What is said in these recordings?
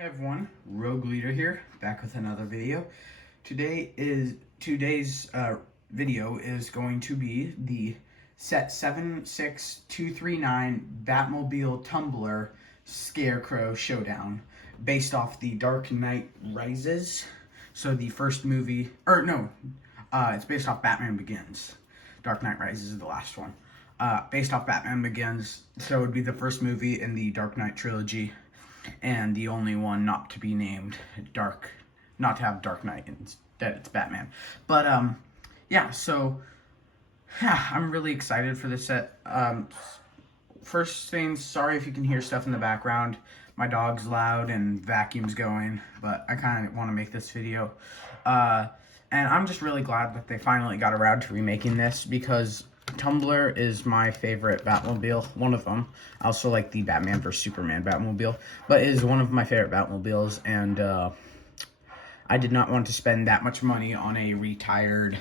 Hey everyone, Rogue Leader here, back with another video. Today's video is going to be the set 76239 Batmobile Tumbler Scarecrow Showdown, based off the Dark Knight Rises. So the first movie, it's based off Batman Begins. Dark Knight Rises is the last one. Based off Batman Begins, so it would be the first movie in the Dark Knight trilogy, and the only one not to be named not to have Dark Knight, instead it's Batman. But yeah, so yeah, I'm really excited for this set. First things, sorry if you can hear stuff in the background. My dog's loud and vacuum's going, but I kind of want to make this video. And I'm just really glad that they finally got around to remaking this, because Tumbler is my favorite Batmobile, one of them. I also like the Batman vs Superman Batmobile, but it is one of my favorite Batmobiles, and I did not want to spend that much money on a retired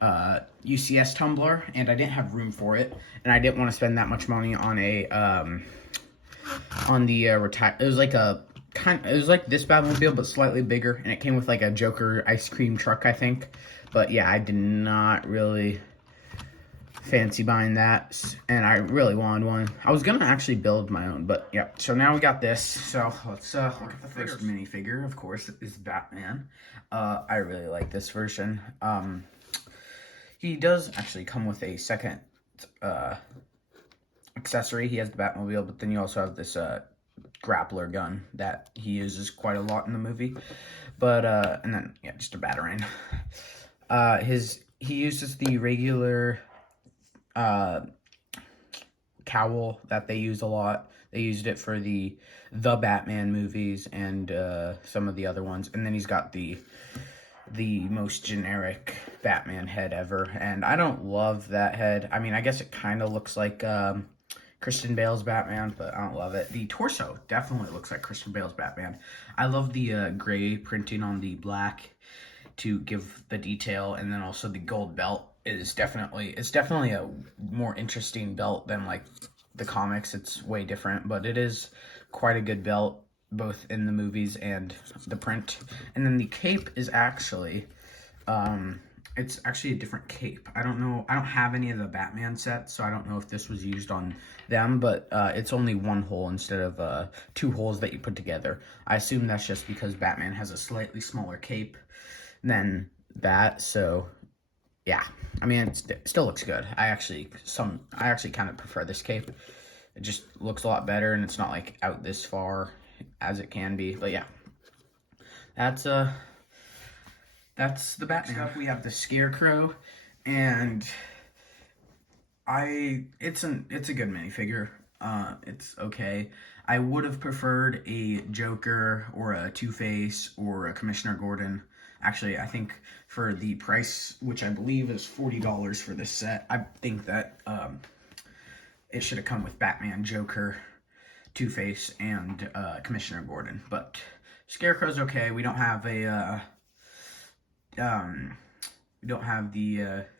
UCS Tumbler, and I didn't have room for it, and I didn't want to spend that much money on a it was like this Batmobile but slightly bigger, and it came with like a Joker ice cream truck, I think. But yeah, I did not really fancy buying that, and I really wanted one. I was gonna actually build my own, but yeah. So now we got this. So let's look at the first minifigure. Of course, is Batman. I really like this version. He does actually come with a second accessory. He has the Batmobile, but then you also have this grappler gun that he uses quite a lot in the movie. But and then yeah, just a Batarang. He uses the regular cowl that they use a lot. They used it for the Batman movies and some of the other ones. And then he's got the most generic Batman head ever, and I don't love that head. I mean, I guess it kind of looks like Christian Bale's Batman, but I don't love it. The torso definitely looks like Christian Bale's Batman. I love the gray printing on the black to give the detail, and then also the gold belt is definitely a more interesting belt than like the comics. It's way different, but it is quite a good belt, both in the movies and the print. And then the cape is actually it's actually a different cape. I don't know, I don't have any of the Batman sets, so I don't know if this was used on them, but it's only one hole instead of two holes that you put together. I assume that's just because Batman has a slightly smaller cape than Bat, so yeah. I mean, it still looks good. I actually kind of prefer this cape. It just looks a lot better, and it's not like out this far as it can be. But yeah, that's the Batman stuff. We have the Scarecrow, and it's a good minifigure. It's okay. I would have preferred a Joker or a Two-Face or a Commissioner Gordon. Actually, I think for the price, which I believe is $40 for this set, I think that it should have come with Batman, Joker, Two-Face, and Commissioner Gordon. But Scarecrow's okay. We don't have the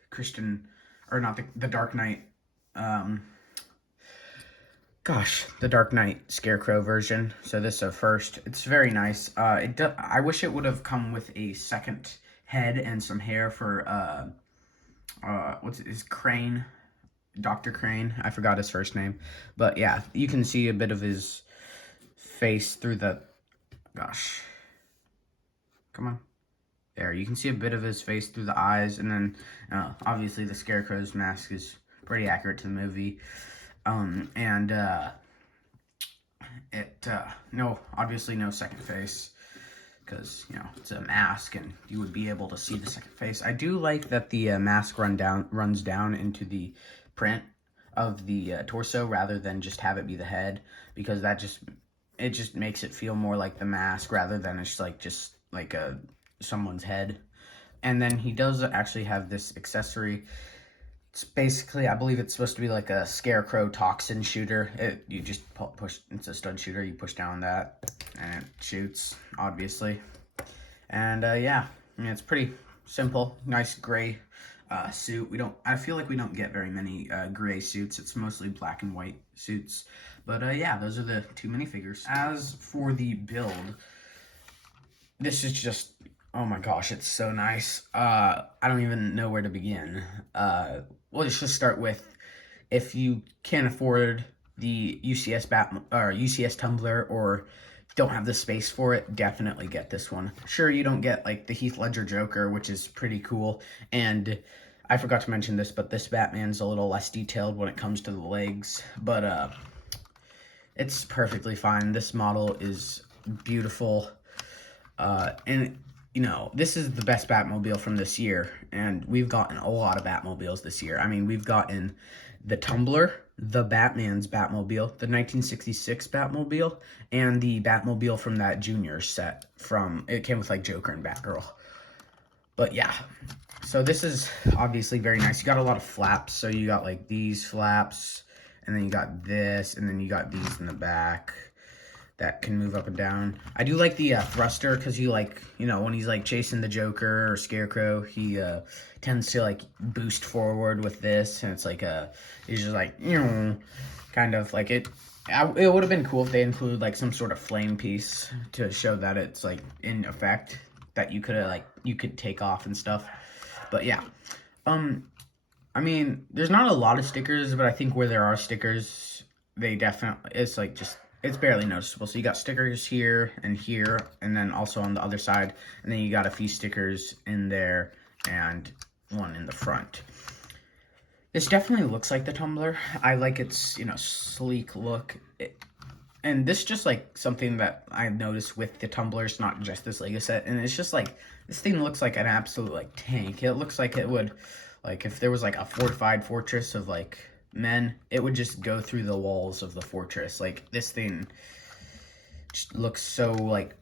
Christian, or not the Dark Knight. The Dark Knight Scarecrow version. So this is a first. It's very nice. I wish it would have come with a second head and some hair for what's his Crane, Dr. Crane. I forgot his first name, but yeah, you can see a bit of his face through the. Gosh, come on. There, you can see a bit of his face through the eyes, and then obviously the Scarecrow's mask is pretty accurate to the movie. Obviously no second face, because, you know, it's a mask and you would be able to see the second face. I do like that the mask runs down into the print of the torso rather than just have it be the head, because it just makes it feel more like the mask rather than it's just like someone's head. And then he does actually have this accessory. It's basically, I believe it's supposed to be like a Scarecrow toxin shooter. You just push, it's a stud shooter, you push down that, and it shoots, obviously. And yeah, I mean, it's pretty simple, nice gray suit. I feel like we don't get very many gray suits. It's mostly black and white suits. But yeah, those are the 2 minifigures. As for the build, this is just, oh my gosh, it's so nice. I don't even know where to begin. Let's just start with, if you can't afford the UCS tumbler, or don't have the space for it, definitely get this one. Sure, you don't get like the Heath Ledger Joker, which is pretty cool, and I forgot to mention this, but this Batman's a little less detailed when it comes to the legs, but it's perfectly fine. This model is beautiful, and you know, this is the best Batmobile from this year, and we've gotten a lot of Batmobiles this year. I mean, we've gotten the Tumbler, the Batman's Batmobile, the 1966 Batmobile, and the Batmobile from that Junior set it came with like Joker and Batgirl. But yeah, so this is obviously very nice. You got a lot of flaps, so you got like these flaps, and then you got this, and then you got these in the back that can move up and down. I do like the thruster, because you like, you know, when he's like chasing the Joker or Scarecrow, he tends to like boost forward with this, and it's like he's just like, you know, kind of like it would have been cool if they included like some sort of flame piece to show that it's like in effect, that you could take off and stuff. But yeah, I mean, there's not a lot of stickers, but I think where there are stickers, it's barely noticeable. So you got stickers here, and then also on the other side, and then you got a few stickers in there and one in the front. This definitely looks like the Tumbler. I like its, you know, sleek look. And this just like something that I noticed with the Tumblers, not just this Lego set, and it's just like, this thing looks like an absolute like tank. It looks like it would, like if there was like a fortified fortress of like men, it would just go through the walls of the fortress. Like, this thing just looks so like,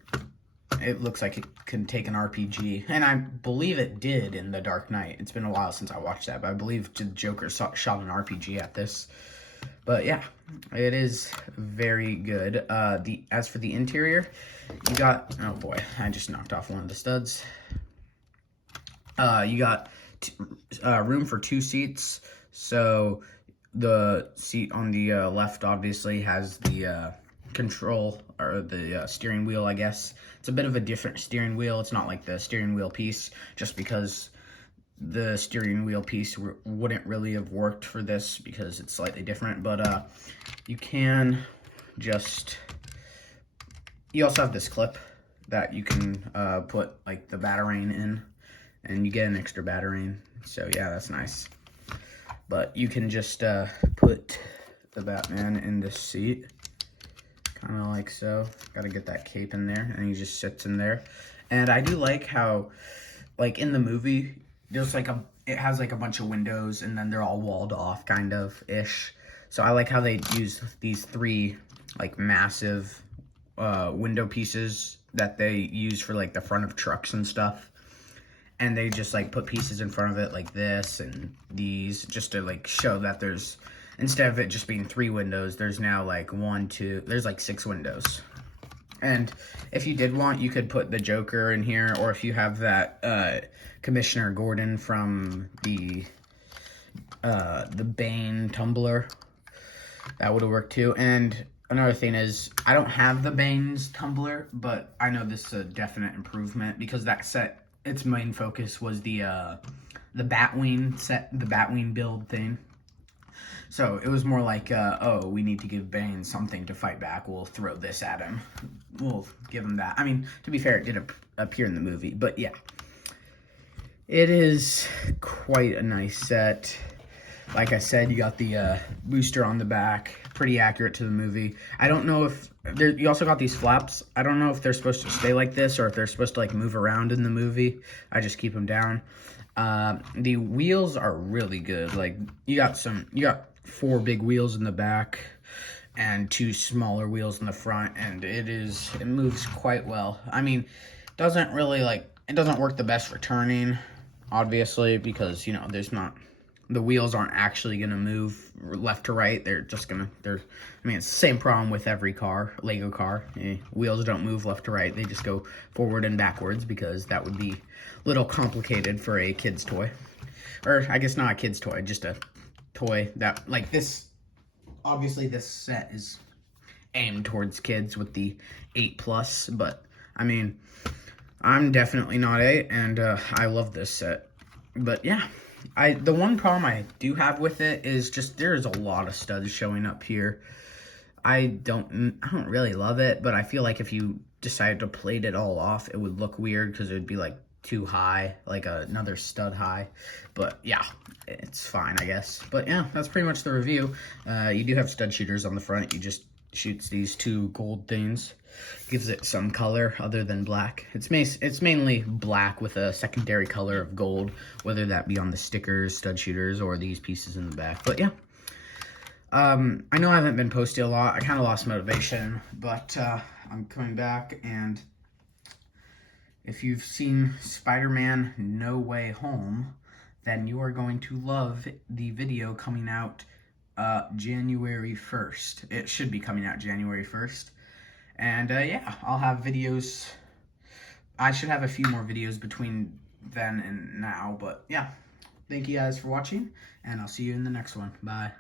it looks like it can take an RPG, and I believe it did in The Dark Knight. It's been a while since I watched that, but I believe the Joker shot an RPG at this. But yeah, it is very good. As for the interior, you got, oh boy, I just knocked off one of the studs. You got room for 2 seats, so the seat on the left obviously has the control, or the steering wheel, I guess. It's a bit of a different steering wheel. It's not like the steering wheel piece, just because the steering wheel piece wouldn't really have worked for this because it's slightly different. But you can just, you also have this clip that you can put like the Batarang in, and you get an extra Batarang. So yeah, that's nice. But you can just put the Batman in this seat, kind of like so. Got to get that cape in there, and he just sits in there. And I do like how, like in the movie, there's like it has like a bunch of windows, and then they're all walled off, kind of ish. So I like how they use these 3 like massive window pieces that they use for like the front of trucks and stuff. And they just like put pieces in front of it like this and these, just to like show that there's, instead of it just being 3 windows, there's now like 1, 2, there's like 6 windows. And if you did want, you could put the Joker in here, or if you have that Commissioner Gordon from the Bane tumbler, that would have worked too. And another thing is, I don't have the Bane's tumbler, but I know this is a definite improvement, because that set, its main focus was the Batwing set, the Batwing build thing. So it was more like, oh, we need to give Bane something to fight back. We'll throw this at him. We'll give him that. I mean, to be fair, it did appear in the movie, but yeah. It is quite a nice set. Like I said, you got the booster on the back, pretty accurate to the movie. I don't know if, you also got these flaps. I don't know if they're supposed to stay like this, or if they're supposed to like move around in the movie. I just keep them down. The wheels are really good. Like, you got 4 big wheels in the back and 2 smaller wheels in the front, and it moves quite well. I mean, it doesn't work the best for turning, obviously, because, you know, the wheels aren't actually gonna move left to right. I mean, it's the same problem with every Lego car. Wheels don't move left to right. They just go forward and backwards, because that would be a little complicated for a kid's toy. or I guess not a kid's toy, just a toy that, like this, obviously this set is aimed towards kids with the 8+, but I mean, I'm definitely not 8, and I love this set. But yeah, the one problem I do have with it is just there's a lot of studs showing up here. I don't really love it, but I feel like if you decided to plate it all off, it would look weird because it would be like too high, like another stud high. But yeah, it's fine, I guess. But yeah, that's pretty much the review. You do have stud shooters on the front. You just shoots these 2 gold things. Gives it some color other than black. It's mainly black with a secondary color of gold, whether that be on the stickers, stud shooters, or these pieces in the back. But yeah. I know I haven't been posting a lot. I kind of lost motivation, but I'm coming back, and if you've seen Spider-Man No Way Home, then you are going to love the video coming out January 1st. It should be coming out January 1st. And yeah, I'll have videos. I should have a few more videos between then and now, but yeah. Thank you guys for watching, and I'll see you in the next one. Bye.